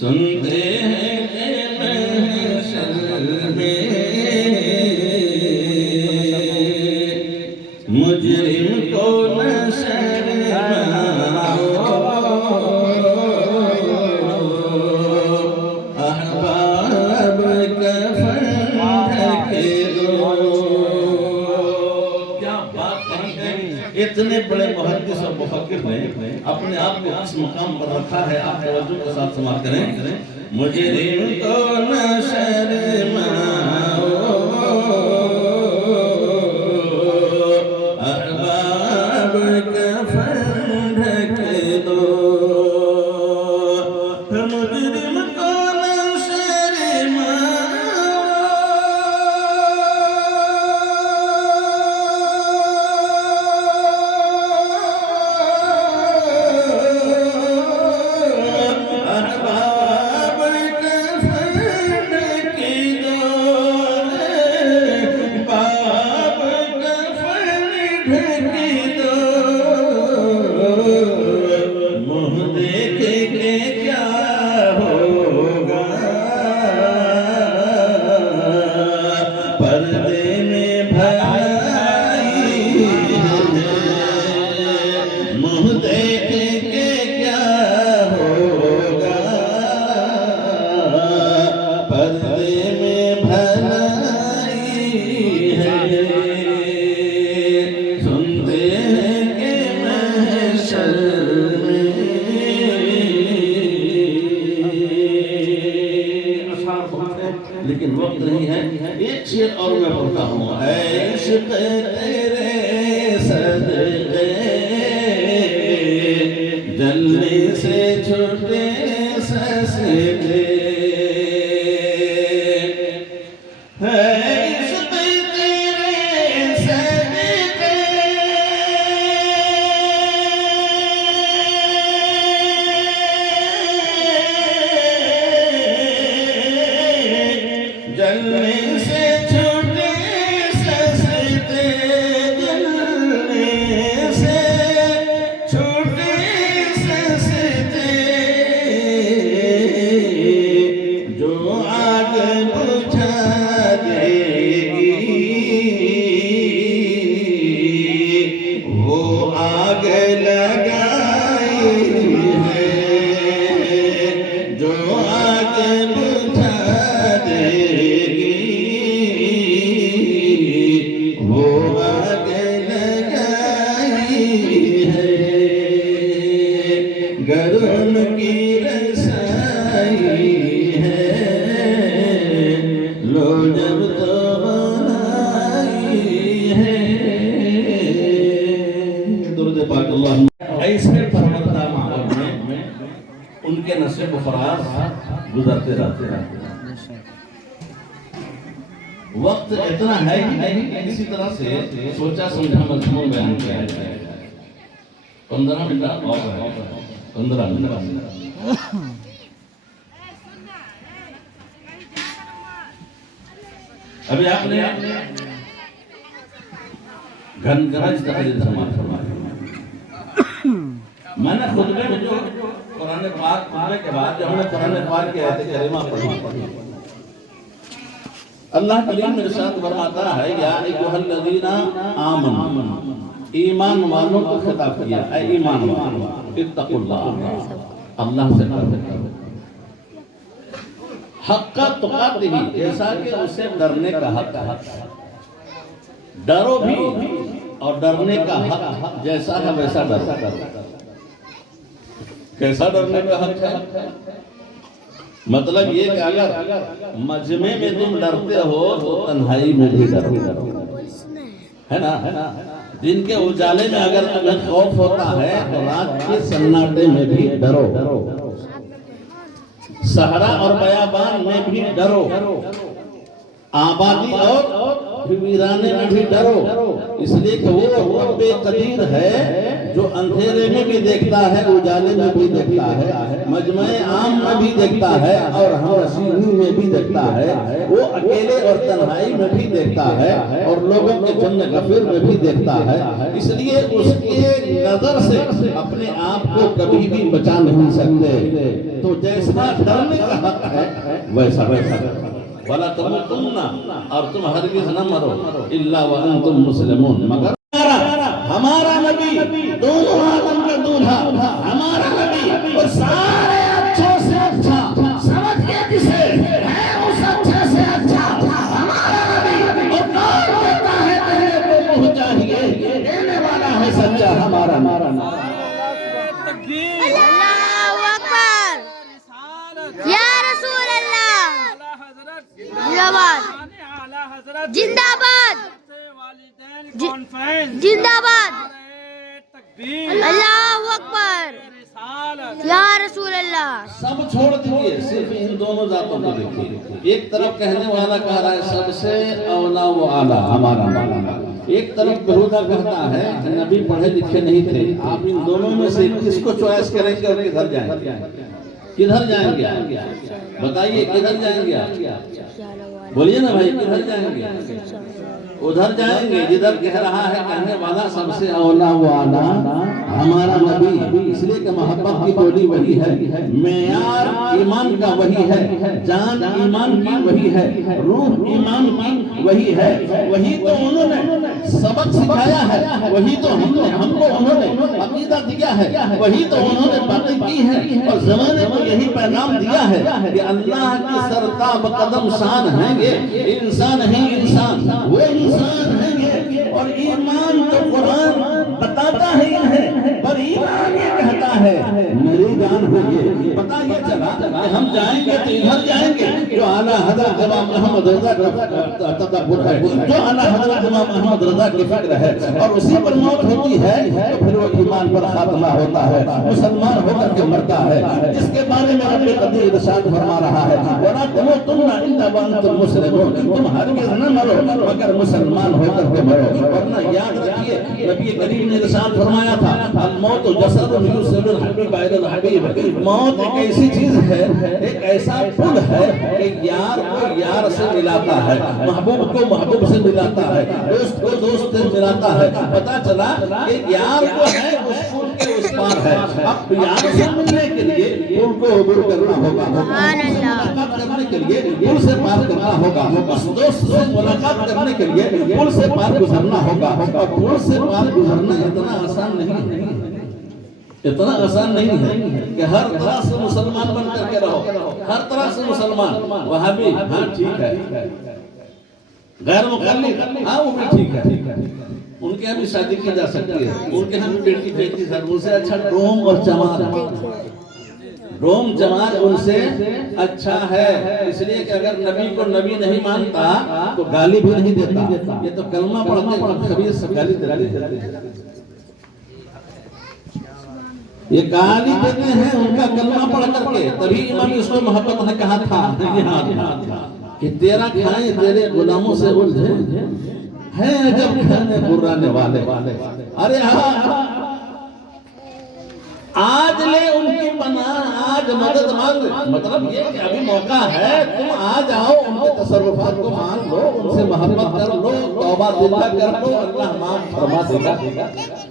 سنتے ہیں محشر میں مجرم کو نہ شرماؤ، احباب کفن ڈھک دو۔ کیا بات ہے! اتنے بڑے محدث اور مفکر نے اپنے آپ کو اس مقام پر رکھا ہے، آپ توجہ کے ساتھ سماعت کریں۔ مجرم کو نہ شرماؤ، احباب کفن ڈھک دو، مجرم کو نہ شرماؤ، لیکن وقت نہیں ہے، ایک شعر اور میں پڑھتا ہوں۔ اے عشق تیرے صدقے جلنے سے چھوٹے سستے، جلنے سے چھوٹے سستے، جلنے سے چھوٹے سستے، جو آگ بجھا دے گی وہ آگ لگائی ہے، جو آگ بجھا دے وہ آگ لگائی ہے، گر ان کی رسائی ہے، لو جب تو بنائی ہے۔ درود پاک اللہ ایسے پروردہ ماحول میں ان کے نصیب و فراز گزرتے رہتے۔ وقت اتنا ہے ہی نہیں کہ کسی طرح سے سوچا سمجھا مضمون بیان کیا جائے۔ 15 منٹ اور ہے، 15 منٹ۔ ابھی آپ نے گھن گرج تقریر سماعت فرمائی۔ میں نے خطبے میں جو قرآن پاک پڑھنے کے بعد جو ہم نے قرآن پاک کی آیت کریمہ پڑھی، اللہ کریم ارشاد فرماتا ہے یا ایھا الذین آمنوا، ایمان والوں کو خطاب کیا، اے ایمان والوں اتقوا اللہ، اللہ سے ڈرو، حق تقاتہ، جیسا کہ اسے ڈرنے کا حق ہے، ڈرو بھی اور ڈرنے کا حق جیسا ہے ویسا ڈرو۔ کیسا ڈرنے کا حق ہے؟ مطلب یہ کہ اگر مجمع میں تم ڈرتے ہو تو تنہائی میں بھی ڈرو، ہے نا؟ دن کے اجالے میں اگر تمہیں خوف ہوتا ہے تو رات کے سناٹے میں بھی ڈرو، صحرا اور بیابان میں بھی ڈرو، آبادی اور ویرانے میں بھی ڈرو، اس لیے کہ وہ رب قدیر ہے جو اندھیرے میں بھی دیکھتا ہے اجالے میں بھی دیکھتا ہے مجمع عام میں بھی دیکھتا ہے اور ہم میں بھی دیکھتا ہے وہ اکیلے اور تنہائی میں بھی دیکھتا ہے اور لوگوں کے جمع غفیر میں بھی دیکھتا ہے اس لیے اس کے نظر سے اپنے آپ کو کبھی بھی بچا نہیں سکتے تو جیسا ڈرنے کا حق ہے ویسا وَلَا تَمُوتُنَّ اور تم ہرگز نہ مرو إِلَّا وَأَنْتُمْ مُسْلِمُونَ مگر ہمارا نبی دونوں عالم کا دولہا ہمارا نبی اور سارے اچھوں سے اچھا سمجھ کے کسے ہے اس اچھے سے اچھا ہمارا نبی اور کون کہتا ہے تیرے کو منہ چاہیے دینے والا ہے سچا ہمارا نبی اللہ اکبر یا رسول اللہ زندہ باد زندہ باد اللہ اکبر یا رسول اللہ سب چھوڑ دیجئے صرف ان دونوں ذاتوں کو دیکھیے ایک طرف کہنے والا کہہ رہا ہے سب سے اولا و اعلیٰ ہمارا نبی ایک طرف بہودہ کہتا ہے نبی پڑھے لکھے نہیں تھے آپ ان دونوں میں سے کس کو چوائس کریں گے اور کدھر جائیں گے کدھر جائیں گے بتائیے کدھر جائیں گے بولیے نا بھائی کدھر جائیں گے ادھر جائیں گے جدھر کہہ رہا ہے کہنے والا سب سے اولا و اعلیٰ ہمارا نبی اس لیے کہ محبت کی بولی وہی ہے معیار ایمان کا وہی ہے جان ایمان کی وہی ہے روح ایمان کی وہی ہے وہی تو انہوں نے سبق سکھایا ہے وہی تو ہم کو انہوں نے عقیدہ دیا ہے وہی تو انہوں نے باتیں کی ہے اور زمانے کو یہی پیغام دیا ہے کہ اللہ کی سرتاب قدم شان ہیں گے انسان ہی انسان وہ انسان ہیں گے اور ایمان تو قرآن بتاتا ہے انہیں پر ایمان یہ کہتا ہے میری جان ہوگی پتہ یہ چلا کہ ہم جائیں گے تو ادھر جائیں گے جو اعلیٰ حضرت امام محمد رضا کا تدبر ہے جو اعلیٰ حضرت امام محمد رضا کی فکر ہے اور اسی پر موت ہوتی ہے تو پھر وہ ایمان پر خاتمہ ہوتا ہے مسلمان ہو کر کے مرتا ہے جس کے بارے میں رب قدیر ارشاد فرما رہا ہے وَلَا تَمُوتُنَّ إِلَّا وَأَنْتُمْ مُسْلِمُونَ تم ہرگز نہ مرو مگر مسلمان ہو کر کے مرو ورنہ یاد رکھیے نبی کریم نے ارشاد فرمایا تھا الموت جسد یوصل الحبیب الی الحبیب موت ایک ایسی چیز ہے ایک ایسا پل ہے کہ یار کو یار سے ملاتا ہے محبوب کو محبوب سے ملاتا ہے دوست کو دوست سے ملاتا ہے پتہ چلا کہ یار کو ہے اس پل کے اس پار ہے اب یار سے ملنے کے لیے پل کو عبور کرنا ہوگا ملاقات کرنے کے لیے پل سے پار کرنا ہوگا اس دوست سے ملاقات کرنے کے لیے پل سے پار گزرنا ہوگا اور پل سے پار گزرنا اتنا آسان نہیں ہے اتنا آسان نہیں ہے کہ ہر طرح سے مسلمان بن کر کے رہو ہر طرح سے مسلمان وہابی ہاں ٹھیک ہے غیر مخالف ہاں وہ بھی ٹھیک ہے ان کے ہاں بھی شادی کی جا سکتی ہے ان کے ہاں بھی بیٹی سر ان سے اچھا ڈوم اور چمار ڈوم چمار ان سے اچھا ہے اس لیے کہ اگر نبی کو نبی نہیں مانتا تو گالی بھی نہیں دیتا یہ تو کلمہ پڑھتے خبیث سے گالی دیتے یہ گالی دیتے ہیں ان کا کلمہ پڑھ کر کے تبھی امام اس کو محبت نے کہا تھا کہ تیرا کھائیں تیرے غلاموں سے الجھے ہیں جب کھانے برانے والے ارے ہاں آج لے ان کی پناہ آج مدد مانگ مطلب یہ کہ ابھی موقع ہے تم آ جاؤ ان کے تصرفات کو مان لو ان سے محبت کر لو توبہ دلہ کر لو اللہ معاف فرما دے گا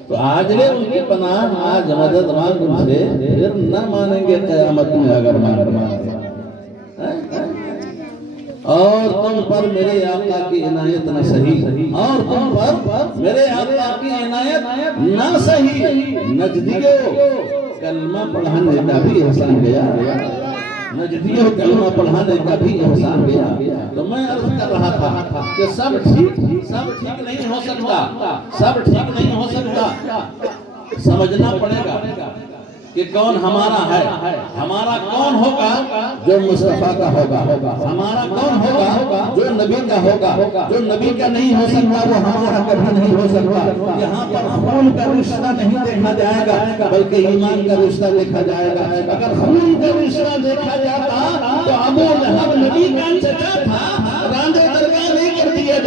تو آج لے ان کی پناہ آج مدد مانگ ان سے پھر نہ مانیں گے قیامت میں اگر مانگ اور تم پر میرے آقا کی عنایت نہ صحیح اور تم پر میرے آقا کی عنایت نہ صحیح نجدیوں کلمہ پڑھانے کا بھی احسان گیا نجدیوں کلمہ پڑھانے کا بھی احسان گیا تو میں عرض کر رہا تھا کہ سب ٹھیک نہیں ہو سکتا سب ٹھیک نہیں ہو سکتا سمجھنا پڑے گا کہ کون ہمارا ہے ہمارا کون ہوگا جو مصطفیٰ کا ہوگا ہمارا کون ہوگا جو نبی کا ہوگا جو نبی کا نہیں ہو سکتا وہ ہمارا کبھی نہیں ہو سکتا یہاں پر خون کا رشتہ نہیں دیکھا جائے گا بلکہ ایمان کا رشتہ دیکھا جائے گا اگر خون کا رشتہ دیکھا جاتا تو ابو لہب نبی کا چچا تھا راندے درگاہ نہیں کر دیا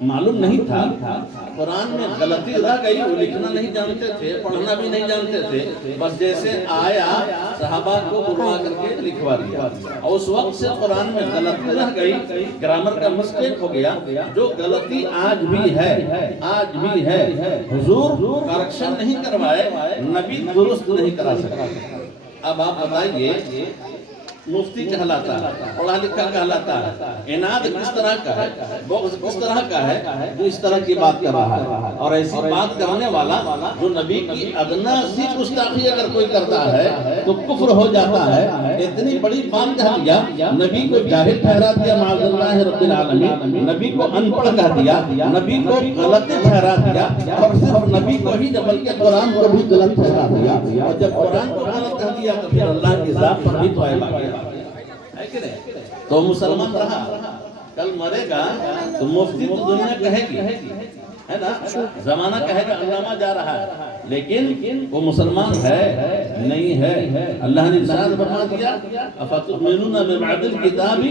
معلوم نہیں تھا، قرآن میں غلطی رہ گئی، وہ لکھنا نہیں جانتے تھے، پڑھنا بھی نہیں جانتے تھے، بس جیسے آیا صحابہ کو بلوا کر کے لکھوا دیا، اور اس وقت سے قرآن میں غلطی رہ گئی، گرامر کا مسٹیک ہو گیا، جو غلطی آج بھی ہے، حضور کریکشن نہیں کروائے، نبی درست نہیں کرا سکا۔ اب آپ بتائیے، مفتی کہلاتا ہے، پڑھا لکھا کہلاتا ہے، عناد کس طرح کا ہے، بغض کس طرح کا ہے، جو اس طرح کی بات کر رہا ہے، اور ایسی بات کرنے والا جو نبی کی ادنا سی گستاخی اگر کوئی کرتا ہے تو کفر ہو جاتا ہے۔ اتنی بڑی بات کہہ دیا، نبی کو جاہل ٹھہرا دیا معاذ اللہ رب العالمین، نبی کو ان پڑھ کہہ دیا، نبی کو غلط ٹھہرا دیا، اور صرف نبی کو ہی بلکہ قرآن کو بھی غلط ٹھہرا دیا، اور جب قرآن کو غلط کہہ دیا تو پھر اللہ کی ذات پر بھی تو عیب آ گیا، ہے کہ نہیں؟ تو مسلمان رہا، کل مرے گا تو مفتی تو دنیا کہے گی، ہے نا، زمانہ کہے گا علامہ جا رہا ہے، لیکن وہ مسلمان ہے نہیں ہے۔ اللہ نے ارشاد فرما دیا، افتؤمنون ببعض الکتاب